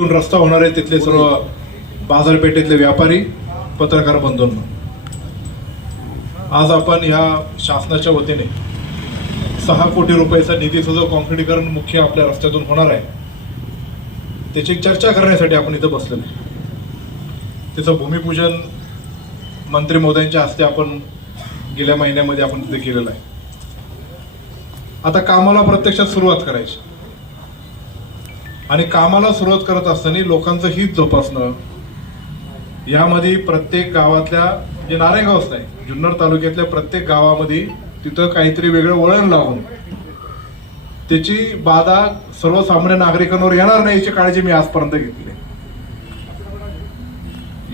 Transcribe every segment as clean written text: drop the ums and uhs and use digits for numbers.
तून रस्ता होणार आहे तिथले सर्व बाजारपेठेतले व्यापारी, पत्रकार बंधूंना, आज आपण या शासनाच्या वतीने 6 कोटी रुपयाचा निधीचा जो काँक्रिटीकरण मुख्य आपल्या रस्त्यातून होणार आहे त्याची चर्चा करण्यासाठी आपण इथं बसलेलो आहे. त्याचं भूमिपूजन मंत्री महोदयांच्या हस्ते आपण गेल्या महिन्यामध्ये आपण तिथे केलेलं आहे. आता कामाला प्रत्यक्षात सुरुवात करायची आणि कामाला सुरुवात करत असताना लोकांचं हित जोपासणं, यामध्ये प्रत्येक गावातल्या जे नारायणगावच नाही, जुन्नर तालुक्यातल्या प्रत्येक गावामध्ये तिथं काहीतरी वेगळं वळण लावून त्याची बाधा सर्वसामान्य नागरिकांवर येणार नाही याची काळजी मी आजपर्यंत घेतली.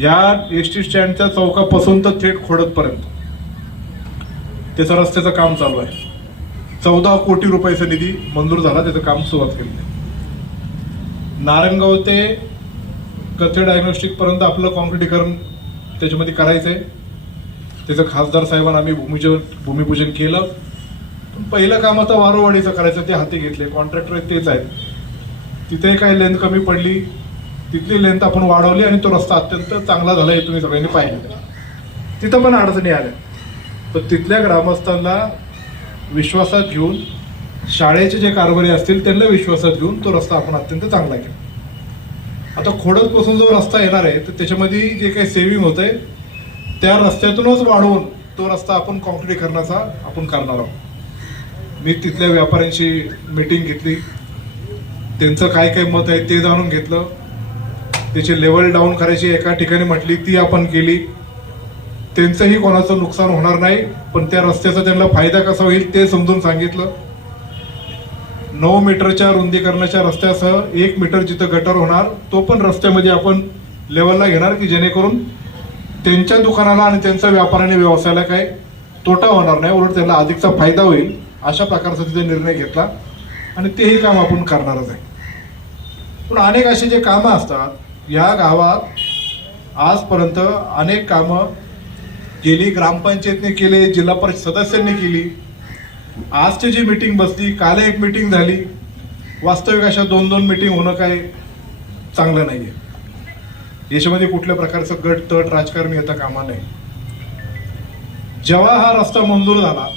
या एसटी स्टँडच्या चौकापासून तर थेट खोडदपर्यंत त्याचं रस्त्याचं काम चालू आहे. 14 कोटी रुपयाचा निधी मंजूर झाला, त्याचं काम सुरुवात केली. नारायणगाव ते कथे डायग्नोस्टिक पर्यंत आपलं काँक्रिटीकरण त्याच्यामध्ये करायचंय. त्याचं खासदार साहेबांना आम्ही भूमिपूजन केलं. पण पहिलं काम आता वारोवाडीचं करायचं, ते हाती घेतले. कॉन्ट्रॅक्टर तेच आहेत. तिथे काही लेंथ कमी पडली, तिथली लेंथ आपण वाढवली आणि तो रस्ता अत्यंत चांगला झाला हे तुम्ही सगळ्यांनी पाहिलं. तिथं पण अडचणी आल्या, पण तिथल्या ग्रामस्थांना विश्वासात घेऊन, शाळेचे जे कारभारी असतील त्यांना विश्वासात घेऊन तो रस्ता आपण अत्यंत चांगला केला. आता खोडदपासून जो रस्ता येणार आहे तर त्याच्यामध्ये जे काही सेविंग होत आहे त्या रस्त्यातूनच वाढवून तो रस्ता आपण काँक्रिटीकरणाचा आपण करणार आहोत. मी तिथल्या व्यापाऱ्यांची मीटिंग घेतली, त्यांचं काय काय मत आहे ते जाणून घेतलं. त्याची लेवल डाऊन करायची एका ठिकाणी म्हटली, ती आपण केली. त्यांचंही कोणाचं नुकसान होणार नाही, पण त्या रस्त्याचा त्यांना फायदा कसा होईल ते समजून सांगितलं. 9 मीटरच्या रुंदीकरणाच्या रस्त्यासह 1 मीटर जिथं गटर होणार तो पण रस्त्यामध्ये आपण लेवलला घेणार, की जेणेकरून त्यांच्या दुकानाला आणि त्यांच्या व्यापाराने व्यवसायाला काही तोटा होणार नाही, उलट त्याला अधिकचा फायदा होईल. अशा प्रकारचा तिथे निर्णय घेतला आणि तेही काम आपण करणारच आहे. पण अनेक असे जे कामं असतात या गावात आजपर्यंत अनेक कामं गेली ग्रामपंचायतने केले, जिल्हा परिषद सदस्यांनी केली. आजची जी मीटिंग बसली, काल एक मीटिंग झाली, वास्तविक अशा 2-2 मीटिंग होणं काय चांगलं नाहीये. याच्यामध्ये कुठल्या प्रकारचं गट तट राजकारण येता कामा नये. जेव्हा हा रस्ता मंजूर झाला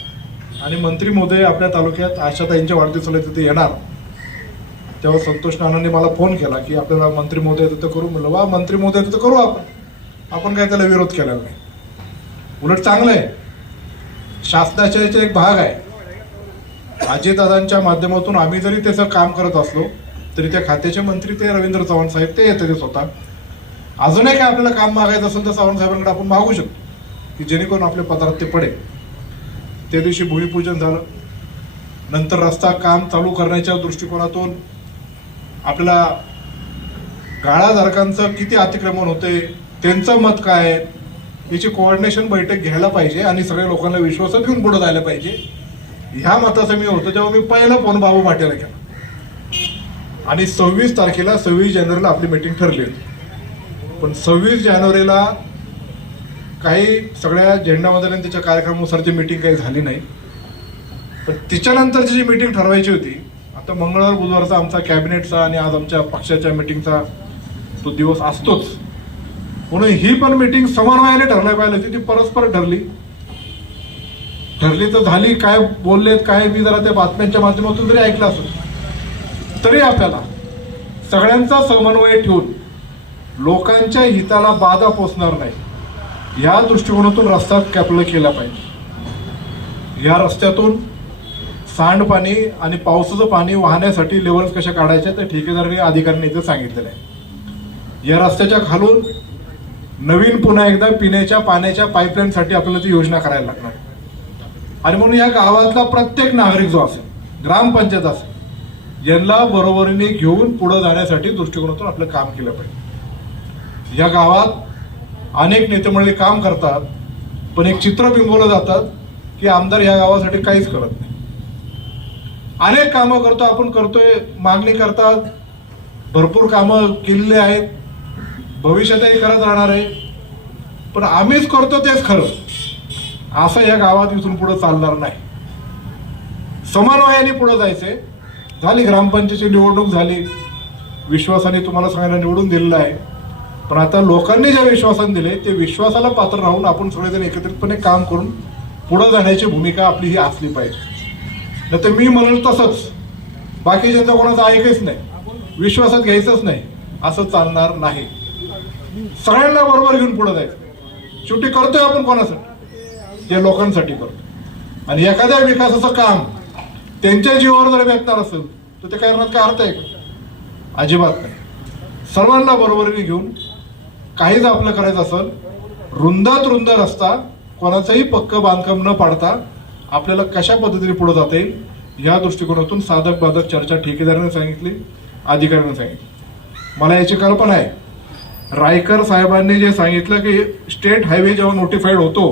आणि मंत्री महोदय आपल्या तालुक्यात आशाताईंच्या वाढदिवसाला तिथे येणार, तेव्हा संतोष नानांनी मला फोन केला की आपल्याला मंत्री महोदय तिथं करू. म्हणलं वा, मंत्री महोदय तिथं करू आपण काय त्याला विरोध केला नाही, उलट चांगलं आहे. शासनाच्या याचा एक भाग आहे. अजितदादांच्या माध्यमातून आम्ही जरी त्याचं काम करत असलो तरी त्या खात्याचे मंत्री ते रवींद्र चव्हाण साहेब ते येते स्वतः. अजूनही काय आपल्याला काम मागायचं असेल तर चव्हाण साहेबांकडे आपण मागू शकतो की जेणेकरून आपल्या पदरात ते पडेल. त्या दिवशी भूमिपूजन झालं. नंतर रस्ता काम चालू करण्याच्या दृष्टिकोनातून आपल्याला गाळाधारकांचं किती अतिक्रमण होते, त्यांचं मत काय आहे याची कोऑर्डिनेशन बैठक घ्यायला पाहिजे आणि सगळ्या लोकांना विश्वासात घेऊन पुढे जायला पाहिजे. ह्या मताचं मी होतो तेव्हा मी पहिला फोन बाबू माटेला केला आणि 26 तारखेला 26 जानेवारीला आपली मीटिंग ठरली होती. पण 26 जानेवारीला काही सगळ्या झेंडावंदन त्याच्या कार्यक्रमानुसारची मीटिंग काही झाली नाही. पण तिच्यानंतरची जी मीटिंग ठरवायची होती, आता मंगळवार बुधवारचा आमचा कॅबिनेटचा आणि आज आमच्या पक्षाच्या मीटिंगचा तो दिवस असतोच, म्हणून ही पण मीटिंग समन्वयाने ठरवायला पाहिजे होती. ती परस्पर ठरली तर झाली. काय बोललेत काय मी जरा त्या बातम्यांच्या माध्यमातून जरी ऐकलं असेल तरी आपल्याला सगळ्यांचा समन्वय ठेवून लोकांच्या हिताला बाधा पोचणार नाही या दृष्टिकोनातून रस्ता आपल्याला केला पाहिजे. या रस्त्यातून सांडपाणी आणि पावसाचं पाणी वाहण्यासाठी लेवल्स कशा काढायच्या ते ठेकेदारांनी अधिकाऱ्यांनी इथं सांगितलेलं आहे. या रस्त्याच्या खालून नवीन पुन्हा एकदा पिण्याच्या पाण्याच्या पाईपलाईनसाठी आपल्याला ती योजना करायला लागणार आणि म्हणून या गावातला प्रत्येक नागरिक जो असेल, ग्रामपंचायत असेल, यांना बरोबरीने घेऊन पुढे जाण्यासाठी दृष्टिकोनातून आपलं काम केलं पाहिजे. या गावात अनेक नेते मंडळी काम करतात, पण एक चित्र बिंबवलं जातात की आमदार या गावासाठी काहीच करत नाही. अनेक कामं करतो आपण, करतोय, मागणी करतात, भरपूर कामं केलेली आहेत, भविष्यातही करत राहणार आहे, पण आम्हीच करतो तेच खरं असं या गावात इथून पुढे चालणार नाही. समन्वयाने पुढे जायचंय. झाली ग्रामपंचायतीची निवडणूक झाली, विश्वासाने तुम्हाला सांगायला निवडून दिलेलं आहे, पण आता लोकांनी ज्या विश्वासाने दिले ते विश्वासाला पात्र राहून आपण सगळेजण एकत्रितपणे काम करून पुढे जाण्याची भूमिका आपली ही असली पाहिजे. नाही तर मी म्हणेल तसंच बाकीच्यांचं कोणाचं ऐकायच नाही, विश्वासात घ्यायचंच नाही, असं चालणार नाही. सगळ्यांना बरोबर घेऊन पुढे जायचं. शेवटी करतोय आपण कोणासाठी? ते लोकांसाठी करतो. आणि एखाद्या विकासाचं काम त्यांच्या जीवावर जर बेतणार असेल तर ते करण्यात काय अर्थ आहे का? अजिबात नाही. सर्वांना बरोबरीने घेऊन काहीच आपलं करायचं असेल, रुंदात रुंद रस्ता, कोणाचंही पक्क बांधकाम न पाडता आपल्याला कशा पद्धतीने पुढे जाता येईल या दृष्टिकोनातून साधक बाधक चर्चा ठेकेदाराने सांगितली, अधिकाऱ्याने सांगितली. मला याची कल्पना आहे. रायकर साहेबांनी जे सांगितलं की स्टेट हायवे जेव्हा नोटिफाईड होतो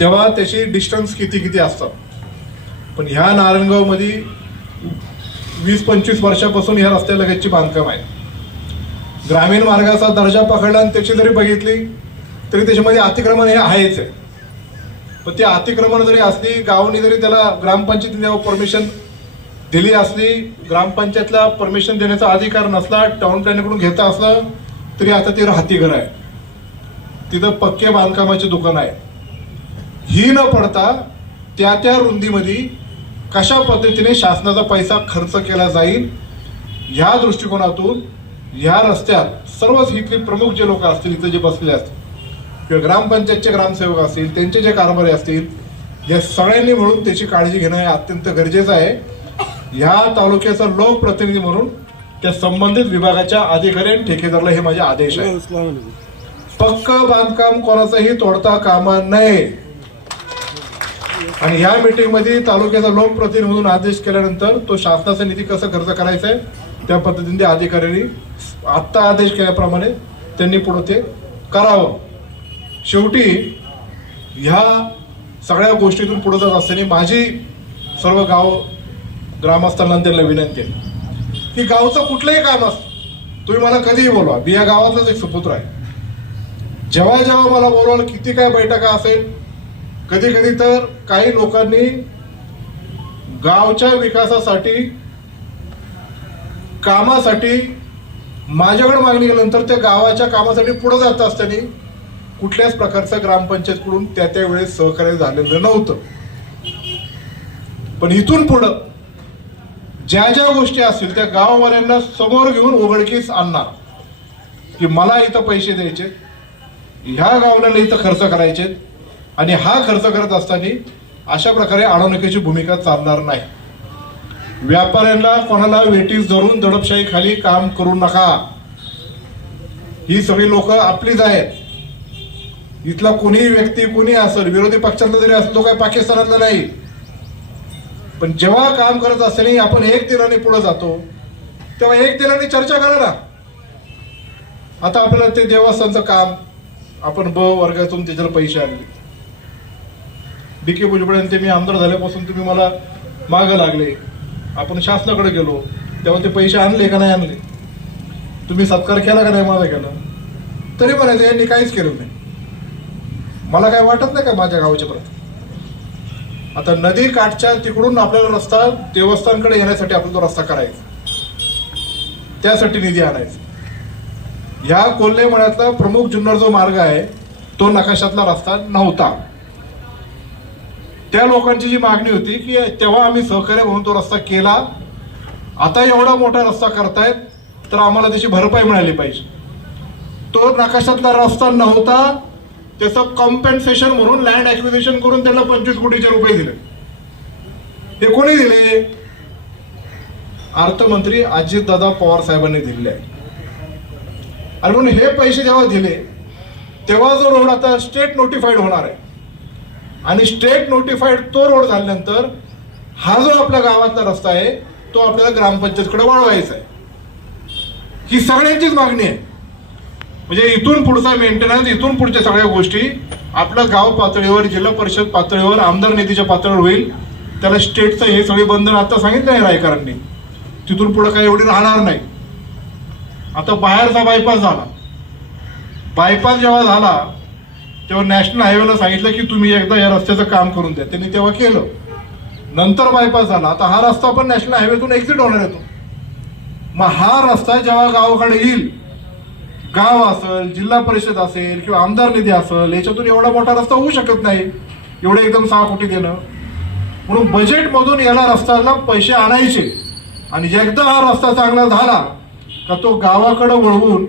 तेव्हा त्याची डिस्टन्स किती असतात, पण ह्या नारायणगावमध्ये 20-25 वर्षापासून ह्या रस्त्यालगतची बांधकाम आहे. ग्रामीण मार्गाचा दर्जा पकडला आणि त्याची जरी बघितली तरी त्याच्यामध्ये अतिक्रमण हे आहेच आहे. पण ते अतिक्रमण जरी असली, गावाने जरी त्याला ग्रामपंचायतीने परमिशन दिली असली, ग्रामपंचायतला परमिशन देण्याचा अधिकार नसला, टाउन प्लॅनकडून घेता असलं तरी आता ती राहती घर आहे, तिथं पक्के बांधकामाची दुकान आहे. ही न पडता त्या रुंदीमध्ये कशा पद्धतीने शासनाचा पैसा खर्च केला जाईल या दृष्टिकोनातून या रस्त्यात सर्वच इथले प्रमुख जे लोक असतील, इथं जे बसलेले असतील किंवा ग्रामपंचायतचे ग्रामसेवक असतील, त्यांचे जे कारभारी असतील, या सगळ्यांनी मिळून त्याची काळजी घेणं हे अत्यंत गरजेचं आहे. ह्या तालुक्याचा लोकप्रतिनिधी म्हणून त्या संबंधित विभागाच्या अधिकारी आणि ठेकेदाराला हे माझे आदेश आहे. पक्क बांधकाम कोणाचंही तोडता कामा नये. आणि ह्या मीटिंगमध्ये तालुक्याचा लोकप्रतिनिधी म्हणून आदेश केल्यानंतर तो शासनाचा निधी कसा खर्च करायचा आहे त्या पद्धतीने त्या अधिकाऱ्यांनी आत्ता आदेश केल्याप्रमाणे त्यांनी पुढे ते करावं. शेवटी ह्या सगळ्या गोष्टीतून पुढे जात असताना माझी सर्व गाव ग्रामस्थांना त्यांना विनंती आहे की गावचं कुठलंही काम असतं तुम्ही मला कधीही बोलवा, मी या गावातलाच एक सुपुत्र आहे. जेव्हा मला बोलवाल, किती काय बैठका असेल, कधी कधी तर काही लोकांनी गावच्या विकासासाठी कामासाठी माझ्याकडे मागणी केल्यानंतर त्या गावाच्या कामासाठी पुढे जात असताना कुठल्याच प्रकारचं ग्रामपंचायतकडून त्या वेळेस सहकार्य झालेलं नव्हतं. पण इथून पुढं ज्या गोष्टी असतील त्या गाववाल्यांना समोर घेऊन उघडकीस आणणार की मला इथं पैसे द्यायचे, ह्या गावाला इथं खर्च करायचे, आणि हा खर्च करत असताना अशा प्रकारे अडवणुकीची भूमिका चालणार नाही. व्यापाऱ्यांना कोणाला वेटीस धरून दडपशाही खाली काम करू नका. ही सगळी लोक आपलीच आहेत. इथला कोणी व्यक्ती कोणी असेल, विरोधी पक्षातला जरी असलो, तो काय पाकिस्तानातला नाही. पण जेव्हा काम करत असताना आपण एक दिलाने पुढे जातो तेव्हा एक दिलाने चर्चा करा ना. आता आपल्याला ते देवस्थानचं काम आपण ब वर्गातून त्याच्याला पैसे आणले. BK भुजबळ ते मी आमदार झाल्यापासून तुम्ही मला मागं लागले, आपण शासनाकडे गेलो तेव्हा ते पैसे आणले का नाही आणले, तुम्ही सत्कार केला का नाही माझा केला, तरी म्हणायचं यांनी काहीच केलं नाही. मला काय वाटत नाही का माझ्या गावाच्या प्रति. आता नदी काठच्या तिकडून आपल्याला रस्ता देवस्थानकडे येण्यासाठी आपल्याला तो रस्ता करायचा, त्यासाठी निधी आणायचा. ह्या कोल्हे मळ्यातला प्रमुख जुन्नर जो मार्ग आहे तो नकाशातला रस्ता नव्हता. त्या लोकांची जी मागणी होती की तेव्हा आम्ही सहकार्य म्हणून तो रस्ता केला, आता एवढा मोठा रस्ता करतायत तर आम्हाला त्याची भरपाई मिळाली पाहिजे. तो नकाशातला रस्ता नव्हता, त्याचं कॉम्पेन्सेशन म्हणून लँड ऍक्विजिशन करून त्यांना 25 कोटीचे रुपये दिले. हे कोणी दिले? अर्थमंत्री अजितदादा पवार साहेबांनी दिलेले आहे. आणि म्हणून हे पैसे जेव्हा दिले तेव्हा जो रोड आता स्टेट नोटिफाईड होणार आहे, आणि स्टेट नोटिफाईड तो रोड झाल्यानंतर हा जो आपल्या गावातला रस्ता आहे तो आपल्याला ग्रामपंचायतकडे वळवायचा आहे. ही सगळ्यांचीच मागणी आहे. म्हणजे इथून पुढचा मेंटेनन्स, इथून पुढच्या सगळ्या गोष्टी आपलं गाव पातळीवर, जिल्हा परिषद पातळीवर, आमदार निधीच्या पातळीवर होईल. त्याला स्टेटचं हे सगळे बंधन आता सांगितलं आहे रायकरांनी, तिथून पुढे काही एवढी राहणार नाही. आता बाहेरचा बायपास झाला, बायपास जेव्हा झाला तेव्हा नॅशनल हायवेला सांगितलं की तुम्ही एकदा या रस्त्याचं काम करून द्या, त्यांनी तेव्हा केलं. नंतर बायपास झाला, आता हा रस्ता पण नॅशनल हायवेतून एक्झिट होणार आहे. मग हा रस्ता जेव्हा गावाकडे येईल, गाव असेल, जिल्हा परिषद असेल किंवा आमदार निधी असेल, याच्यातून एवढा मोठा रस्ता होऊ शकत नाही, एवढे एकदम 6 कोटी देणं. म्हणून बजेटमधून याला रस्त्याला पैसे आणायचे आणि एकदा हा रस्ता चांगला झाला का तो गावाकडे वळवून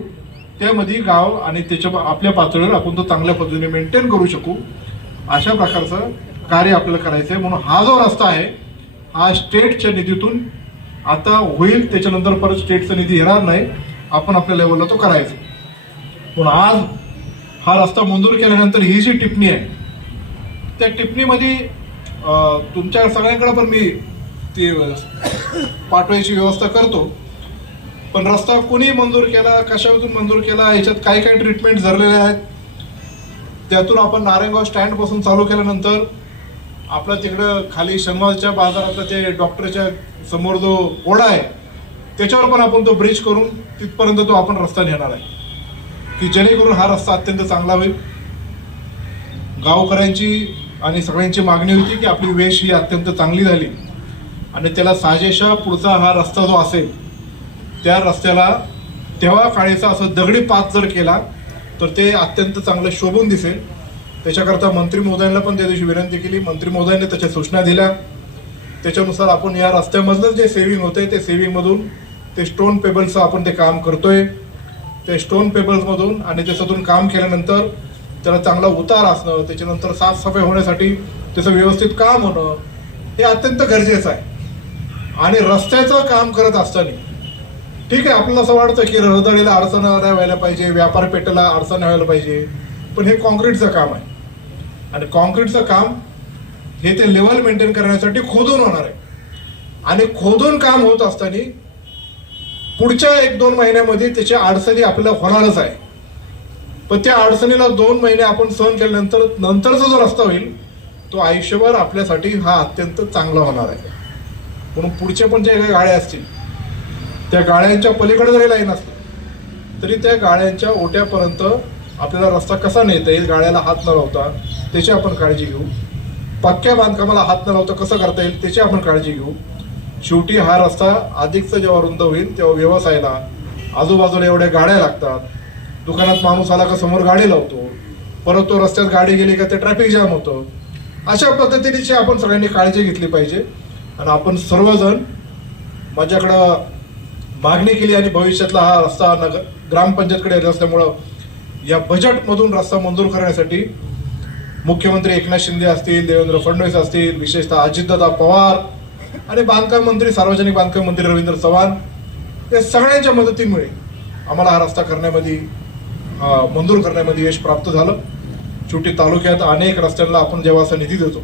त्यामध्ये गाव आणि त्याच्या आपल्या पातळीवर आपण तो चांगल्या पद्धतीने मेंटेन करू शकू, अशा प्रकारचं कार्य आपल्याला करायचं आहे. म्हणून हा जो रस्ता आहे हा स्टेटच्या निधीतून आता होईल, त्याच्यानंतर परत स्टेटचा निधी येणार नाही, आपण आपल्या लेवलला तो करायचा. पण आज हा रस्ता मंजूर केल्यानंतर ही जी टिप्पणी आहे, त्या टिप्पणीमध्ये तुमच्या सगळ्यांकडे पण मी ती पाठवायची व्यवस्था करतो. पण रस्ता कोणी मंजूर केला, कशातून मंजूर केला, याच्यात काय काय ट्रीटमेंट झालेल्या आहेत, त्यातून आपण नारायणगाव स्टँडपासून चालू केल्यानंतर आपला तिकडं खाली शनिवारच्या बाजारातला ते डॉक्टरच्या समोर जो ओढा आहे त्याच्यावर पण आपण तो ब्रिज करून तिथपर्यंत तो आपण रस्ता नेणार आहे, की जेणेकरून हा रस्ता अत्यंत चांगला होईल. गावकऱ्यांची आणि सगळ्यांची मागणी होती की आपली वेश ही अत्यंत चांगली झाली आणि त्याला साजेशा पुढचा हा रस्ता जो असेल त्या रस्त्याला तेव्हा काळीचा असं दगडी पात जर केला तर ते अत्यंत चांगलं शोभून दिसेल. त्याच्याकरता मंत्री महोदयांना पण त्या दिवशी विनंती केली, मंत्री महोदयांनी त्याच्या सूचना दिल्या. त्याच्यानुसार आपण या रस्त्यामधलं जे सेव्हिंग होते ते सेव्हिंगमधून ते स्टोन पेबल्सचं आपण ते काम करतोय. ते स्टोन पेबल्समधून आणि त्याच्यातून काम केल्यानंतर त्याला चांगला उतार असणं, त्याच्यानंतर साफसफाई होण्यासाठी त्याचं व्यवस्थित काम होणं हे अत्यंत गरजेचं आहे. आणि रस्त्याचं काम करत असताना ठीक आहे, आपल्याला असं वाटतं की रहदारीला अडचण नाही व्हायला पाहिजे, व्यापार पेठेला अडचण नाही व्हायला पाहिजे, पण हे कॉन्क्रीटचं काम आहे आणि कॉन्क्रीटचं काम हे ते लेवल मेंटेन करण्यासाठी खोदून होणार आहे. आणि खोदून काम होत असताना पुढच्या 1-2 महिन्यामध्ये त्याच्या अडचणी आपल्याला होणारच आहे. पण त्या अडचणीला 2 महिने आपण सहन केल्यानंतर नंतरचा जो रस्ता होईल तो आयुष्यभर आपल्यासाठी हा अत्यंत चांगला होणार आहे. म्हणून पुढच्या पण ज्या काही गाड्या असतील त्या गाड्यांच्या पलीकडे जरी लाईन असली तरी त्या गाड्यांच्या ओट्यापर्यंत आपल्याला रस्ता कसा नेता येईल, गाड्याला हात न लावता त्याची आपण काळजी घेऊ. पक्क्या बांधकामाला हात न लावता कसं करता येईल त्याची आपण काळजी घेऊ. शेवटी हा रस्ता अधिकचा जेव्हा रुंद होईल तेव्हा व्यवसायाला आजूबाजूला एवढ्या गाड्या लागतात, दुकानात माणूस आला का समोर गाडी लावतो, परत तो रस्त्यात गाडी गेली का ते ट्रॅफिक जाम होतं. अशा पद्धतीची आपण सगळ्यांनी काळजी घेतली पाहिजे. आणि आपण सर्वजण माझ्याकडं मागणी केली आणि भविष्यातला हा रस्ता ग्रामपंचायतकडे असल्यामुळं या बजेटमधून रस्ता मंजूर करण्यासाठी मुख्यमंत्री एकनाथ शिंदे असतील, देवेंद्र फडणवीस असतील, विशेषतः अजितदादा पवार आणि बांधकाम मंत्री, सार्वजनिक बांधकाम मंत्री रवींद्र चव्हाण या सगळ्यांच्या मदतीमुळे आम्हाला हा रस्ता करण्यामध्ये मंजूर करण्यामध्ये यश प्राप्त झालं. शेवटी तालुक्यात अनेक रस्त्यांना आपण जेव्हा असा निधी देतो,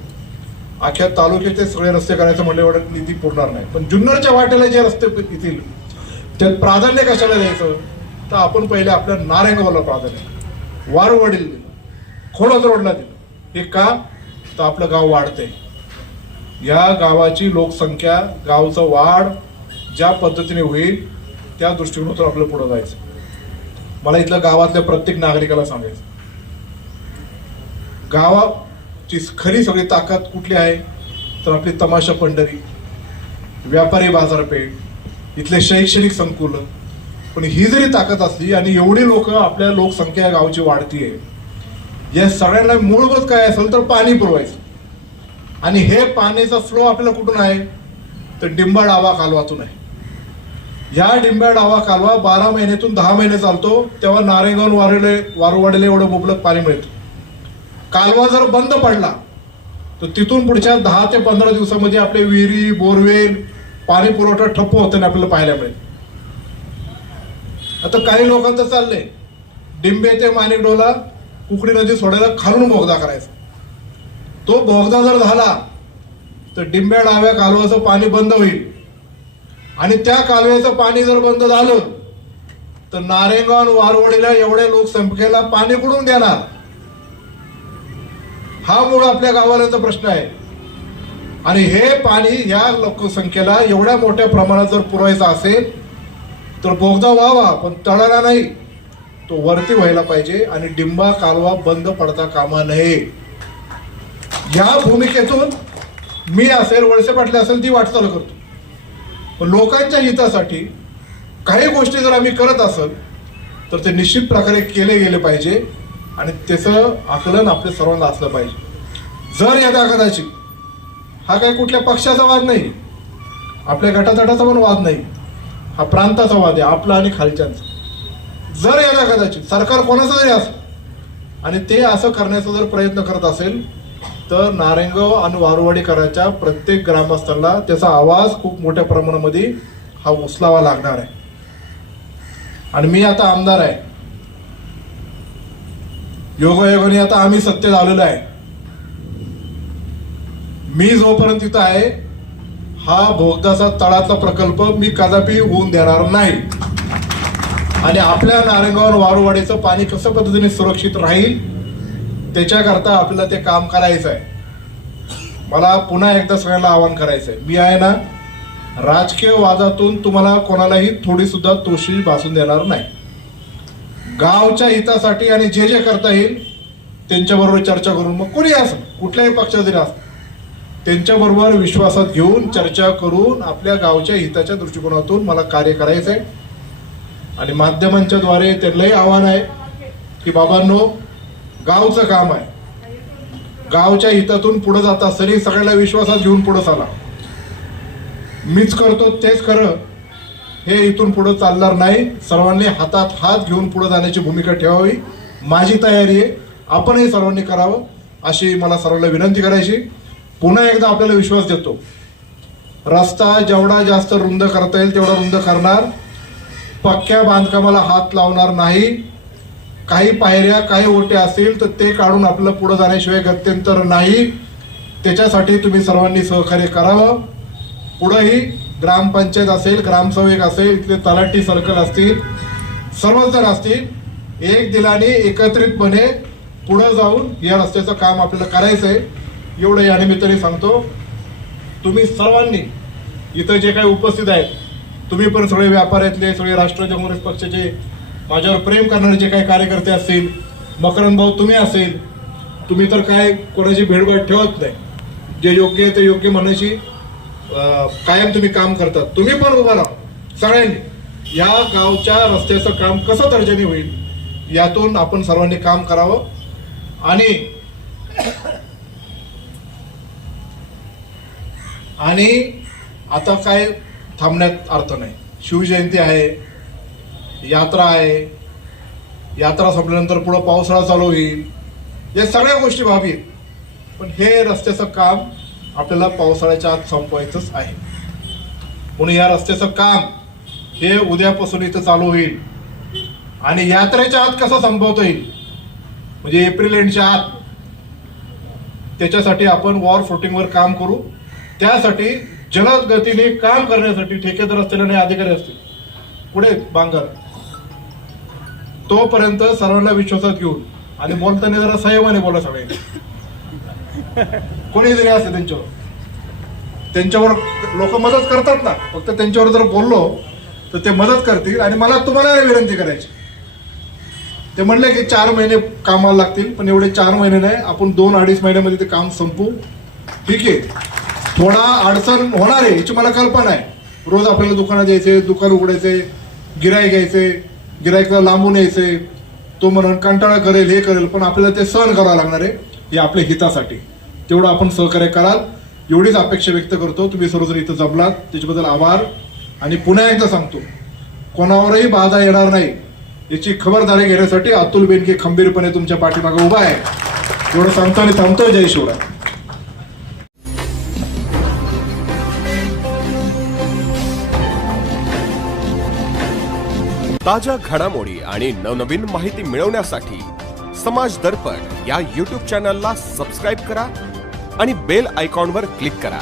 अख्ख्या तालुक्याचे सगळे रस्ते करायचं म्हणले एवढा निधी पुरणार नाही, पण जुन्नरच्या वाटेला जे रस्ते येतील त्यात प्राधान्य कशाला द्यायचं तर आपण पहिले आपल्या नारायणगावला प्राधान्य, वारुवाडीला दिलं, खोडद रोडला दिलं. हे का तर आपलं गाव वाढतंय, या गावाची लोकसंख्या, गावचं वाढ ज्या पद्धतीने होईल त्या दृष्टिकोनातून आपल्याला पुढे जायचं. मला इथल्या गावातल्या प्रत्येक नागरिकाला सांगायचं, गावाची खरी सगळी ताकद कुठली आहे तर आपली तमाशा पंढरी, व्यापारी बाजारपेठ, इथले शैक्षणिक संकुल. पण ही जरी ताकद असली आणि एवढी लोक आपल्या लोकसंख्या गावची वाढतीये, या सगळ्यांना मूलभूत काय असेल तर पाणी पुरवायचं. आणि हे पाण्याचा फ्लो आपल्याला कुठून आहे तर डिंबा डावा कालवातून आहे. या डिंबा डावा कालवा 12 महिन्यातून 10 महिने चालतो, तेव्हा नारायणगाव वारुवाडीला एवढं मुबलक पाणी मिळतं. कालवा जर बंद पडला तर तिथून पुढच्या 10 ते 15 दिवसामध्ये आपले विहिरी, बोरवेल, पाणी पुरवठा ठप्प होताना आपल्याला पाहायला मिळेल. आता काही लोकांचं चाललंय डिंबे ते माणिकडोला कुकडी नदी सोडायला खालून बोगदा करायचा. तो बोगदा जर झाला तर डिंब्या डाव्या कालव्याचं पाणी बंद होईल आणि त्या कालव्याचं पाणी जर बंद झालं तर नारायणगाव वारवडीला एवढ्या लोकसंख्येला पाणी कुठून देणार, हा मूळ आपल्या गावाला प्रश्न आहे. आणि हे पाणी या लोकसंख्येला एवढ्या मोठ्या प्रमाणात जर पुरवायचं असेल तर बोगदा व्हावा, पण तळाला नाही, तो वरती व्हायला पाहिजे आणि डिंबा कालवा बंद पडता कामा नये. या भूमिकेतून मी असेल, वळसे पाटले असेल ती वाटचाल करतो. पण लोकांच्या हितासाठी काही गोष्टी जर आम्ही करत असेल तर ते निश्चित प्रकारे केले गेले पाहिजे आणि त्याचं आकलन आपल्या सर्वांना असलं पाहिजे. जर यदा कदाचित हा काही कुठल्या पक्षाचा वाद नाही, आपल्या गटातटाचा पण वाद नाही, हा प्रांताचा वाद आहे आपला आणि खालच्यांचा. जर यदा कदाचित सरकार कोणाचं जरी असं आणि ते असं करण्याचा जर प्रयत्न करत असेल तर नारायणगाव आणि वारुवाडीकरांच्या प्रत्येक ग्रामस्थांना त्याचा आवाज खूप मोठ्या प्रमाणामध्ये हा उचलावा लागणार आहे. आणि मी आता आमदार आहे, योगायोगाने आता आम्ही सत्तेत आलेलो आहे. मी जोपर्यंत तिथं आहे हा भोगदाचा तळातला प्रकल्प मी कदापि होऊन देणार नाही. आणि आपल्या नारायणगाव वारुवाडीचं पाणी कसं पद्धतीने सुरक्षित राहील त्याच्याकरता आपल्याला ते काम करायचं आहे. मला पुन्हा एकदा सगळ्यांना आवाहन करायचं आहे, मी आहे ना राजकीय वादातून तुम्हाला कोणालाही थोडी सुद्धा तोशी भासून देणार नाही. गावच्या हितासाठी आणि जे जे करता येईल त्यांच्याबरोबर चर्चा करून, मग कोणी असं कुठल्याही पक्षात जरी असं त्यांच्याबरोबर विश्वासात घेऊन चर्चा करून आपल्या गावच्या हिताच्या दृष्टिकोनातून मला कार्य करायचं आहे. आणि माध्यमांच्या द्वारे त्यांनाही आव्हान आहे की बाबांनो, गावचं काम आहे, गावच्या हितातून पुढे जात असताना सगळ्याला विश्वासात घेऊन पुढे चाला. मीच करतो तेच खरं हे इथून पुढे चालणार नाही. सर्वांनी हातात हात घेऊन पुढे जाण्याची भूमिका ठेवावी. माझी तयारी आहे, आपणही सर्वांनी करावं अशी मला सर्वांना विनंती करायची. पुन्हा एकदा आपल्याला विश्वास देतो, रस्ता जेवढा जास्त रुंद करता येईल तेवढा रुंद करणार, पक्क्या बांधकामाला हात लावणार नाही. काही पायऱ्या काही ओटे असतील तर ते काढून आपल्याला पुढे जाण्याशिवाय गत्यंतर नाही. त्याच्यासाठी तुम्ही सर्वांनी सहकार्य करावं. पुढेही ग्रामपंचायत असेल, ग्रामसेवक असेल, इथले तलाठी सर्कल असतील, सर्वच जण असतील, एक दिलाने एकत्रितपणे पुढे जाऊन या रस्त्याचं काम आपल्याला करायचं आहे. एवढं या निमित्ताने सांगतो. तुम्ही सर्वांनी इथं जे काही उपस्थित आहेत, तुम्ही पण सगळे व्यापाऱ्यातले, सगळे राष्ट्रवादी काँग्रेस पक्षाचे माझ्यावर प्रेम करणारे जे काही कार्यकर्ते असतील, मकरंद भाऊ तुम्ही असेल, तुम्ही तर काय कोणाची भेडगाठ ठेवत नाही. जे योग्य आहे ते योग्य म्हणायची कायम तुम्ही काम करतात. तुम्ही पण उभा राहा सगळ्यांनी. या गावच्या रस्त्याचं काम कसं तर्जनी होईल यातून आपण सर्वांनी काम करावं. आणि आता काय थांबण्यात अर्थ नाही. शिवजयंती आहे, यात्रा आहे, यात्रा संपल्यानंतर पुढे पावसाळा चालू होईल, या सगळ्या गोष्टी बाबी आहेत. पण हे रस्त्याचं काम आपल्याला पावसाळ्याच्या आत संपवायचंच आहे. म्हणून या रस्त्याचं काम हे उद्यापासून इथं चालू होईल. आणि यात्रेच्या आत कसं संपवता येईल म्हणजे एप्रिल एंडच्या आत, त्याच्यासाठी आपण वॉर फुटिंगवर काम करू. त्यासाठी जलद गतीने काम करण्यासाठी ठेकेदार असतील आणि अधिकारी असतील पुढे बांगर, तोपर्यंत सर्वांना विश्वासात घेऊन आणि बोलताना जरा संयमाने बोला सगळ्यांनी. कोणी जरी असते त्यांच्यावर लोक मदत करतात ना, फक्त त्यांच्यावर जर बोललो तर ते मदत करतील. आणि मला तुम्हाला विनंती करायची, ते म्हणले की 4 महिने कामाला लागतील, पण एवढे 4 महिने नाही, आपण 2-2.5 महिन्यामध्ये ते काम संपू. ठीक आहे, थोडा अडचण होणार आहे याची मला कल्पना आहे. रोज आपल्याला दुकानात यायचे, दुकान उघडायचे, गिराईक घ्यायचे, गिराईकला लांबून यायचे, तो म्हणून कंटाळा करेल, हे करेल, पण आपल्याला ते सहन करावं लागणार आहे. हे आपल्या हितासाठी तेवढं आपण सहकार्य कराल एवढीच अपेक्षा व्यक्त करतो. तुम्ही सर्वजण इथं जमलात त्याच्याबद्दल आभार. आणि पुन्हा एकदा सांगतो, कोणावरही बाधा येणार नाही याची खबरदारी घेण्यासाठी अतुल बेनके खंबीरपणे तुमच्या पाठीमागे उभा आहे. एवढं सांगतो आणि थांबतो. जय शिवराय. ताज्या घडामोडी आणि नवनवीन माहिती मिळवण्यासाठी समाज दर्पण या YouTube चॅनलला सबस्क्राईब करा आणि बेल आयकॉनवर क्लिक करा.